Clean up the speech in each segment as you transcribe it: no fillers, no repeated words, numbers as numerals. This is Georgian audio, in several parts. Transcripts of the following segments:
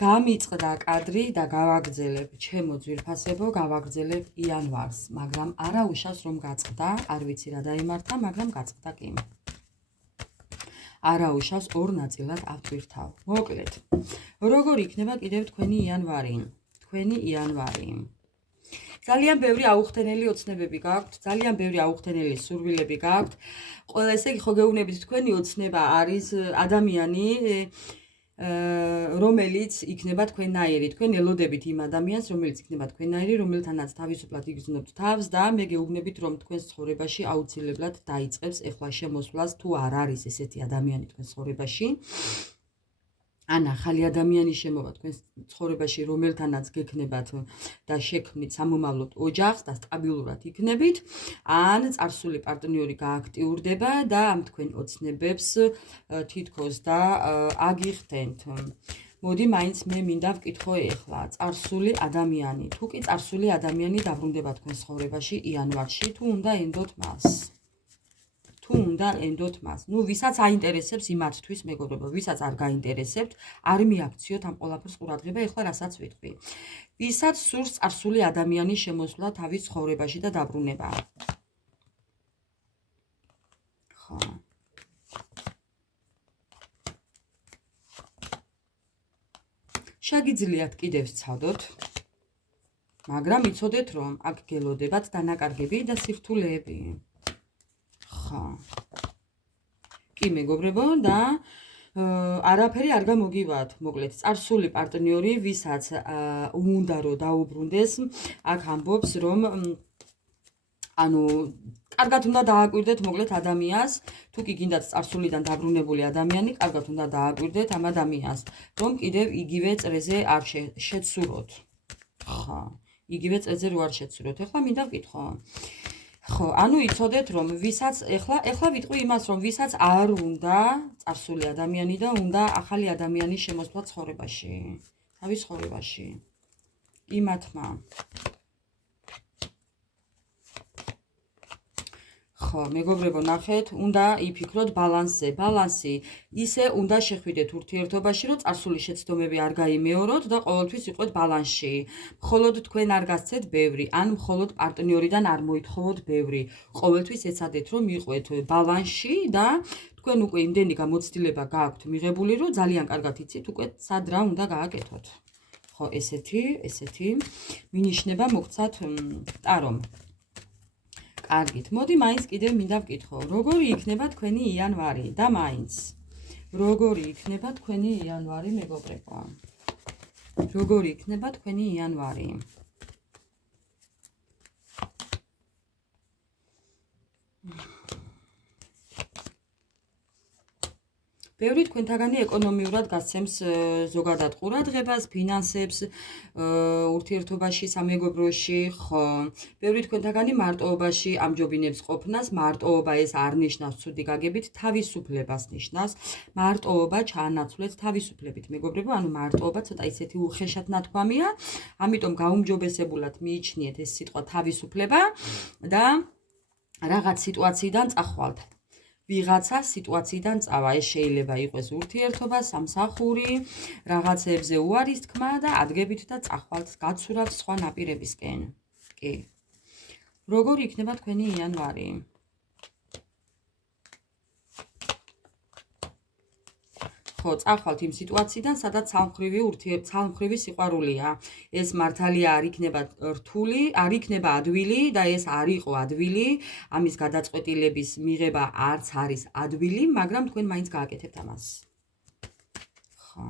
გამიწყდა კადრი და გავაგრძელებ ჩემო ძვირფასებო, გავაგრძელებ იანვარს, მაგრამ არა უშავს რომ გაწყდა, არ ვიცი რა დაიმართა, მაგრამ გაწყდა კი. არა უშავს ორ ნაწილად ავტვირთავ. მოკლედ, როგორ იქნება კიდევ თქვენი იანვარი? ძალიან ბევრი აუხტენელი ოცნებები გაქვთ, ძალიან ბევრი აუხტენელი სურვილები გაქვთ. ყველა ესე იგი ხო გეუბნებით თქვენი ოცნება არის ადამიანი, რომელიც იქნება თქვენნაირი, თქვენ ელოდებით იმ ადამიანს, რომელიც იქნება თქვენნაირი, რომელთანაც თავისუფლად იგრძნობთ თავს და მე გეუბნებით, რომ თქვენს ცხოვრებაში აუცილებლად დაიწყებს ეხლა შემოსვლას, თუ არ არის ესეთი ადამიანი თქვენს ცხოვრებაში. ან ახალი ადამიანი შემოვა თქვენს ცხოვრებაში, რომელთანაც გექნებათ და შექმნით სამომავლოდ ოჯახს და სტაბილურად იქნებით, ან წარსული პარტნიორი გააქტიურდება და ამ თქვენ ოცნებებს თითქოს და აგიხდენთ. მოდი მაინც მე მინდა ვკითხო ეხლა, წარსული ადამიანი, თუ კი წარსული ადამიანი დაბრუნდება თქვენს ცხოვრებაში იანვარში, თუ უნდა ენდოთ მას. ნუ ვისაც აინტერესებს იმათთვის მეგობრებო, ვისაც არ გაინტერესებთ, არ მიაქციოთ ამ ყველაფერს ყურადღება, ეხლა რასაც ვიტყვი. ვისაც სურს წარსული ადამიანის შემოსვლა თავის ცხოვრებაში და დაბრუნება. ხო. შეგიძლიათ კიდევ ვცადოთ, მაგრამ იცოდეთ, რომ აქ გელოდებათ დანაკარგები და სირთულეები. ხო. კი მეგობრებო და არაფერი არ გამოგივათ, მოკლედ წარსული პარტნიორი, ვისაც უნდა რომ დაუბრუნდეს, აქ ამბობს, რომ ანუ კარგად უნდა დააკვირდეთ მოკლედ ადამიანს, თუ კი გინდათ წარსულიდან დაბრუნებული ადამიანი, კარგად უნდა დააკვირდეთ ამ ადამიანს, რომ კიდევ იგივე წრეზე არ შეცუროთ. ხო, იგივე წრეზე რო არ შეცუროთ. ეხლა მინდა ვკითხო. ხო, ანუ იცოდეთ, რომ ვისაც ეხლა ვიტყვი იმას, რომ ვისაც არ უნდა წარსული ადამიანი და უნდა ახალი ადამიანის შემოსვლა ცხოვრებაში, თავის ცხოვრებაში. იმათმა. ხო, მეგობრებო, ნახეთ, უნდა იფიქროთ ბალანსზე. ბალანსი ისე უნდა შეხვიდეთ ურთიერთობაში, რომ წარსული შეცდომები არ გაიმეოროთ და ყოველთვის იყოთ ბალანსში. მხოლოდ თქვენ არ გასცეთ ბევრი, ან მხოლოდ პარტნიორიდან არ მოითხოვოთ ბევრი. ყოველთვის ეცადეთ, რომ იყვეთ ბალანსში და თქვენ უკვე იმდენი გამოცდილება გააქვთ მიღებული, რომ ძალიან კარგად იცით უკვე სად რა უნდა გააკეთოთ. ხო, ესეთი მინიშნება მოგცათ ტარომ. კარგით, მოდი მაინც კიდევ მინდა ვკითხო, როგორი იქნება თქვენი იანვარი და მაინც როგორი იქნება თქვენი იანვარი მეგობრებო? როგორი იქნება თქვენი იანვარი? ბევრი თქვენთაგანი ეკონომიურად გასცემს ზოგადად ყურადღებას, ფინანსებს, ურთიერთობაში, სამეგობროში, ხო. ბევრი თქვენთაგანი მარტოობაში ამჯობინებს ყოფნას, მარტოობა ეს არ ნიშნავს ცუდი გაგებით, თავისუფლებას ნიშნავს. მარტოობა ჩაანაცვლეთ თავისუფლებით, მეგობრებო, ანუ მარტოობა ცოტა ისეთი უხეშად ნათქვამია, ამიტომ გაუმჯობესებულად მიიჩნიეთ ეს სიტყვა თავისუფლება და რაღაც სიტუაციიდან წახვალთ. ვიღაცა სიტუაციიდან წავა, ეს შეიძლება იყოს ურთიერთობა, სამსახური, რაღაცებზე უარის თქმა და ადგებით და წახვალთ, გაცურავთ სხვა ნაპირებისკენ. კი. როგორი იქნება თქვენი იანვარი? ხო, წახვალთ იმ სიტუაციიდან, სადაც ცალმხრივი სიყვარულია. ეს მართალია არ იქნება რთული, არ იქნება ადვილი და ეს არ იყო ადვილი, ამის გადაწყვეტილების მიღება არც არის ადვილი, მაგრამ თქვენ მაინც გააკეთებთ ამას. ხო.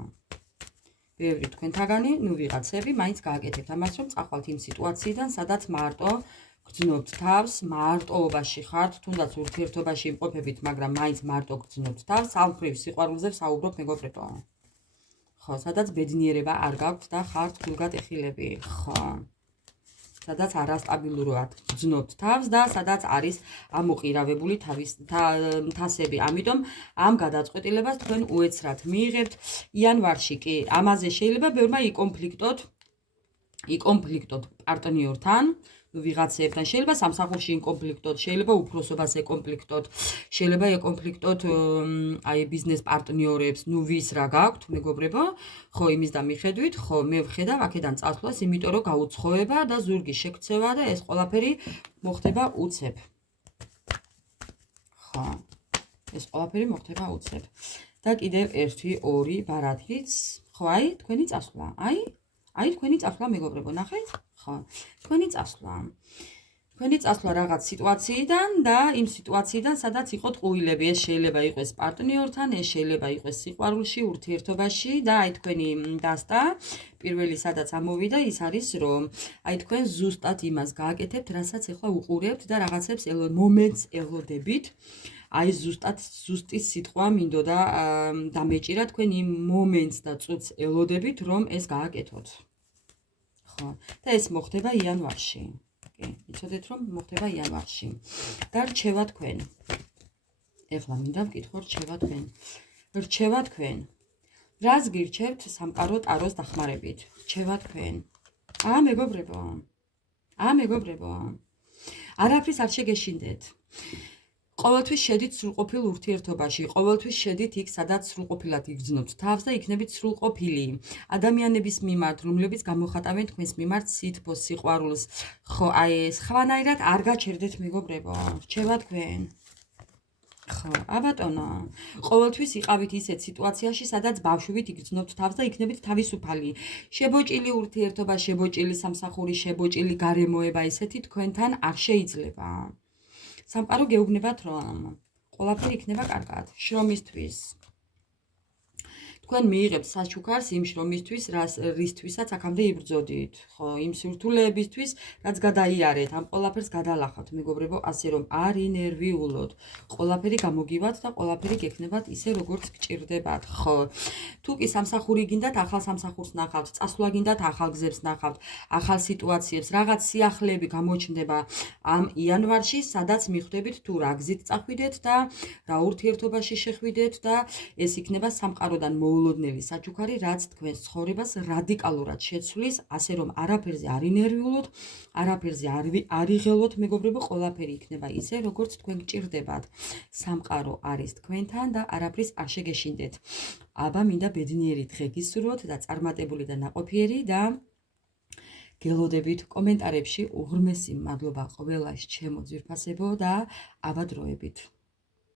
ბევრი თქვენთაგანი, ნუ ვიღაცები, მაინც გააკეთებთ ამას, რომ წახვალთ იმ სიტუაციიდან, სადაც მარტო გრძნობთ თავს, მარტოობაში ხართ, თუნდაც ურთიერთობაში იმყოფებით, მაგრამ მაინც მარტო გრძნობთ თავს, სამხრივ სიყვარულზე ვსაუბრობ მეგობრებო. ხო, სადაც ბედნიერება არ გაქვთ და ხართ გულგატეხილები. ხო. სადაც არასტაბილურად გრძნობთ თავს და სადაც არის ამოყირავებული თასები. ამიტომ ამ გადაწყვეტილებას თქვენ უეცრად მიიღებთ. იანვარში კი ამაზე შეიძლება ბევრმა იკონფლიქტოთ პარტნიორთან. ვიღაცებთან, შეიძლება სამსახურში იკონფლიქტოთ, შეიძლება უფროსობას ეკონფლიქტოთ, შეიძლება ეკონფლიქტოთ აი ბიზნეს პარტნიორებს, ნუ ვის რა გაქვთ, მეგობრებო, ხო, იმის და მიხედვით, ხო, მე ვხედავ აქედან წასვლას, იმიტომ რომ გაუცხოება და ზურგი შექცევა და ეს ყველაფერი მოხდება უცებ. ხო, ეს ყველაფერი მოხდება უცებ. და კიდევ 1 2 ბარათიც, ხო, აი, თქვენი წასვლა. აი, თქვენი წასვლა, მეგობრებო, ნახეთ? ხო, თქვენი წასვლა. თქვენი წასვლა რაღაც სიტუაციიდან და იმ სიტუაციიდან, სადაც იყოთ ყუილები, ეს შეიძლება იყოს პარტნიორთან, ეს შეიძლება იყოს სიყვარულში, ურთიერთობაში და აი თქვენი დასტა, პირველი სადაც ამოვიდა, ის არის რომ აი თქვენ ზუსტად იმას გააკეთებთ, რასაც ახლა უყურებთ და რაღაცებს მომენტს ელოდებით. აი ზუსტი სიტყვა მინდოდა დამეჭირა თქვენ იმ მომენტს და წუთს ელოდებით, რომ ეს გააკეთოთ. ხო, და ეს მოხდება იანვარში. კი, იცოდეთ რომ მოხდება იანვარში. და რჩევა თქვენ. ეხლა მინდა ვკითხო რჩევა თქვენ. რჩევა თქვენ. რას გირჩევთ სამყარო ტაროს დახმარებით? რჩევა თქვენ. მეგობრებო. მეგობრებო. არაფრის არ შეგეშინდეთ. ყოველთვის შედით სრულყოფილ ურთიერთობაში, ყოველთვის შედით იქ, სადაც სრულყოფილად იგრძნობთ თავს და იქნებით სრულყოფილი ადამიანების მიმართ, რომლებიც გამოხატავენ თქვენს მიმართ სითბოს, სიყვარულს. ხო, აი სხვანაირად არ გაჩერდეთ, მეგობრებო. რჩევა თქვენ. ხო, აბატონო. ყოველთვის იყავით ისეთ სიტუაციაში, სადაც ბავშვით იგრძნობთ თავს და იქნებით თავისუფალი. შებოჭილი ურთიერთობა, შებოჭილი სამსახური, შებოჭილი გარემოება, ესეთი თქვენთან არ შეიძლება. სამყარო გეუბნებათ რომ ყველაფერი იქნება კარგად, შრომისთვის. თქვენ მიიღებთ საჩუქარს იმ შრომისთვის, რისთვისაც აქამდე იბრძოდით, ხო, იმ სირთულეებისთვის, რაც გადაიარეთ, ამ ყველაფერს გადალახავთ, მეგობრებო, ასე რომ არ ინერვიულოთ. ყველაფერი გამოგივათ და ყველაფერი გექნებათ ისე, როგორც გჭირდებათ, ხო. თუ კი სამსახური გინდათ, ახალ სამსახურს ნახავთ, წასვლა გინდათ, ახალ გზებს ნახავთ, ახალ სიტუაციებს, რაღაც სიახლეები გამოჩნდება ამ იანვარში, სადაც მიხვდებით თუ რა გზით წახვიდეთ და რა ურთიერთობაში შეხვიდეთ და ეს იქნება სამყაროდან მოულოდნელი საჩუქარი, რაც თქვენს ცხოვრებას რადიკალურად შეცვლის, ასე რომ არაფერზე არ ინერვიულოთ, არაფერზე არ იღელოთ, მეგობრებო, ყველაფერი იქნება ისე, როგორც თქვენ გჭირდებათ. სამყარო არის თქვენთან და არაფრის არ შეგეშინდეთ. აბა მინდა ბედნიერი დღე გისურვოთ და წარმატებული და ნაყოფიერი და გელოდებით კომენტარებში უღრმესი მადლობა ყველას ჩემო ძვირფასებო და აბა დროებით.